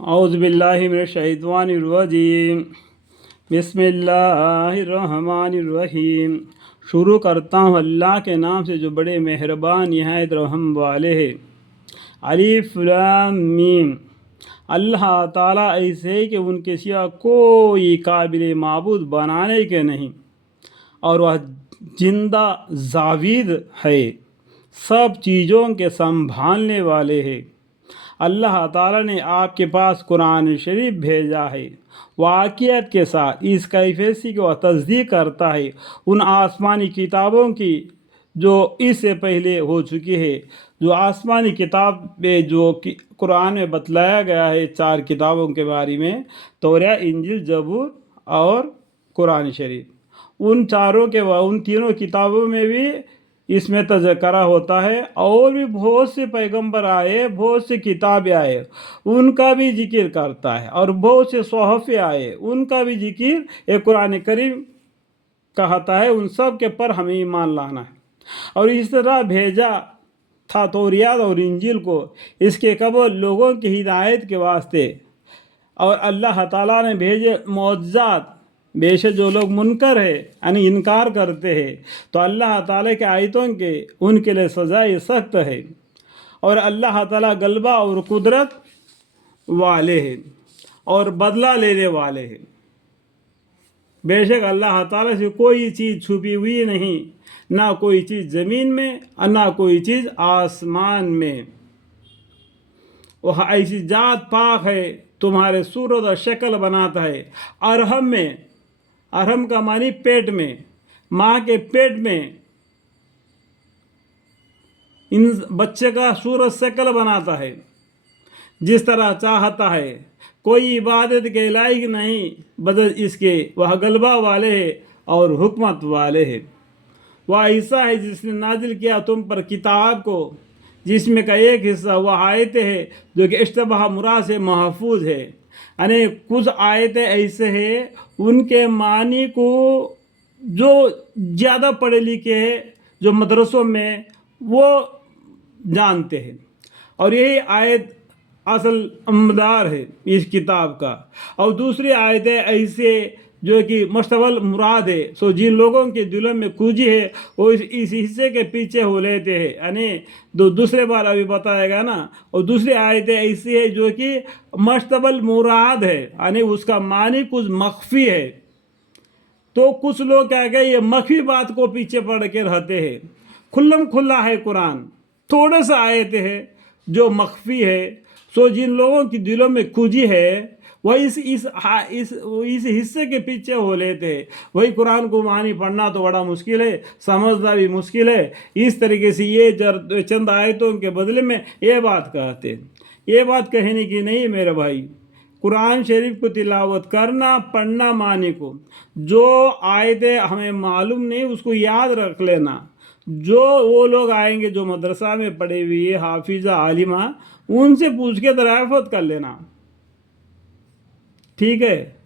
औज़ुबिल्लाहिमिनश्शैतानिर्रजीम बिस्मिल्लाहिर्रहमानिर्रहीम। शुरू करता हूँ अल्लाह के नाम से जो बड़े मेहरबान निहायत रहम वाले हैं। अलिफ लाम मीम। अल्लाह ताला ऐसे है कि उनके सिवा कोई काबिल माबूद बनाने के नहीं, और वह जिंदा जाविद है, सब चीज़ों के संभालने वाले हैं। अल्लाह ताला ने आपके पास कुरान शरीफ भेजा है वाक़ियत के साथ। इस कैफियत की वह तस्दीक करता है उन आसमानी किताबों की जो इससे पहले हो चुकी है। जो आसमानी किताब में जो कुरान में बतलाया गया है 4 किताबों के बारे में, तौरात, इंजील, जबूर और कुरान शरीफ। उन तीनों किताबों में भी इसमें तज़किरा होता है, और भी बहुत से पैगंबर आए, बहुत से किताबें आए, उनका भी जिक्र करता है, और बहुत से सोहफ़े आए, उनका भी जिक्र एक कुरान करीम कहता है। उन सब के पर हमें ईमान लाना है। और इस तरह भेजा था तौरात और इंजील को इसके कबल लोगों की हिदायत के वास्ते। और अल्लाह ताला ने भेजे मौजज़ात, बेशक जो लोग मुनकर है यानी इनकार करते हैं, तो अल्लाह ताला के आयतों के उनके लिए सज़ाए सख्त है। और अल्लाह ताला गलबा और कुदरत वाले हैं और बदला लेने वाले हैं। बेशक अल्लाह ताला से कोई चीज़ छुपी हुई नहीं, ना कोई चीज़ ज़मीन में और ना कोई चीज़ आसमान में। वह ऐसी जात पाक है, तुम्हारे सूरत और शक्ल बनाता है अरहम में। अरहम का मानी पेट में, माँ के पेट में इन बच्चे का सूरत शक्ल बनाता है जिस तरह चाहता है। कोई इबादत के लायक नहीं बदल इसके, वह गलबा वाले है और हुकमत वाले है। वह ऐसा है जिसने नाजिल किया तुम पर किताब को, जिसमें का एक हिस्सा वह आयतें है जो कि इश्तबाह मुराद से महफूज है। यानी कुछ आयतें ऐसे हैं उनके मानी को जो ज़्यादा पढ़े लिखे हैं, जो मदरसों में, वो जानते हैं। और यही आयत असल अमदार है इस किताब का। और दूसरी आयतें ऐसे जो कि मुस्तवल मुराद है, सो जिन लोगों के दिलों में खूजी है वो इस हिस्से के पीछे हो लेते हैं। यानी दूसरे बार अभी बताएगा ना। और दूसरी आयतें ऐसी है जो कि मुस्तवल मुराद है, यानी उसका मानी कुछ मख्फी है। तो कुछ लोग क्या कहे, ये मख्फी बात को पीछे पड़ के रहते हैं। खुल्लम खुल्ला है कुरान, थोड़े सा आयतें हैं जो मख्फी है। सो जिन लोगों की दिलों में खूजी है वह इस हिस्से के पीछे हो लेते हैं। वही कुरान को मानी पढ़ना तो बड़ा मुश्किल है, समझना भी मुश्किल है। इस तरीके से ये चंद आयतों के बदले में ये बात कहते हैं। ये बात कहने की नहीं मेरे भाई। कुरान शरीफ को तिलावत करना, पढ़ना, मानी को, जो आयतें हमें मालूम नहीं उसको याद रख लेना। जो वो लोग आएंगे जो मदरसा में पढ़े हुए हाफिज़ा आलिमा, उनसे पूछ के दराफत कर लेना, ठीक है।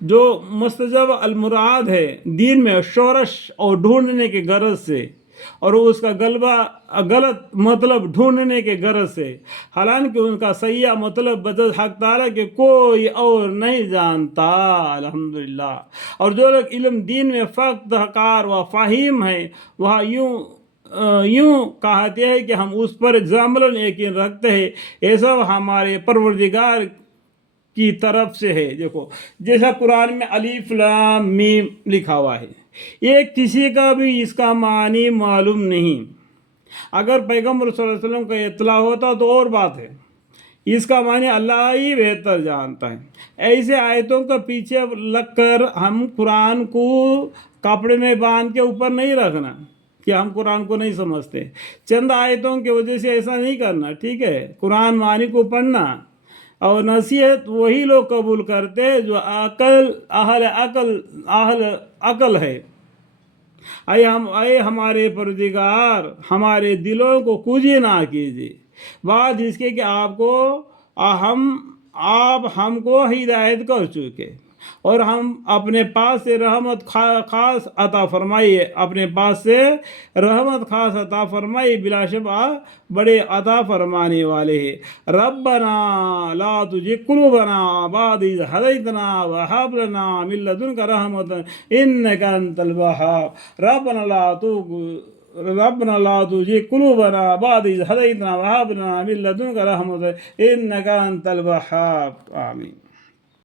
जो मुस्तजब अलमुराद है दीन में शोरश और ढूंढने के गरज से, और उसका गलत मतलब ढूंढने के गरज से, हालांकि उनका सही मतलब बदल हक ताला के कोई और नहीं जानता। अल्हम्दुलिल्लाह। और जो लोग इल्म दीन में फ़क्त हकार व फ़ाहिम है, वह यूँ कहते हैं कि हम उस पर जामलन यकीन रखते हैं, ये सब हमारे परवरदिगार की तरफ से है। देखो जैसा कुरान में अलिफ लाम मीम लिखा हुआ है, ये किसी का भी इसका मानी मालूम नहीं। अगर पैगम्बर सल्लल्लाहु अलैहि वसल्लम का इत्ला होता तो और बात है, इसका मानी अल्लाह ही बेहतर जानता है। ऐसे आयतों का पीछे लगकर हम कुरान को कपड़े में बांध के ऊपर नहीं रखना कि हम कुरान को नहीं समझते। चंद आयतों की वजह से ऐसा नहीं करना, ठीक है। कुरान मानी को पढ़ना और नसीहत वही लोग कबूल करते हैं जो अहल अकल है। आए हमारे परवरदिगार, हमारे दिलों को कुजी ना कीजिए बाद इसके कि आप हमको हिदायत कर चुके। اور ہم اپنے پاس سے رحمت خاص عطا فرمائیے، اپنے پاس سے رحمت خاص عطا فرمائی، بلا شبہ بڑے عطا فرمانے والے ہیں۔ ربنا لا تزغ قلوبنا بعد إذ هديتنا وهب لنا من لدنك رحمة إنك أنت الوهاب۔ ربنا لا تزغ قلوبنا بعد إذ هديتنا وهب لنا من لدنك رحمة إنك أنت الوهاب۔ آمین۔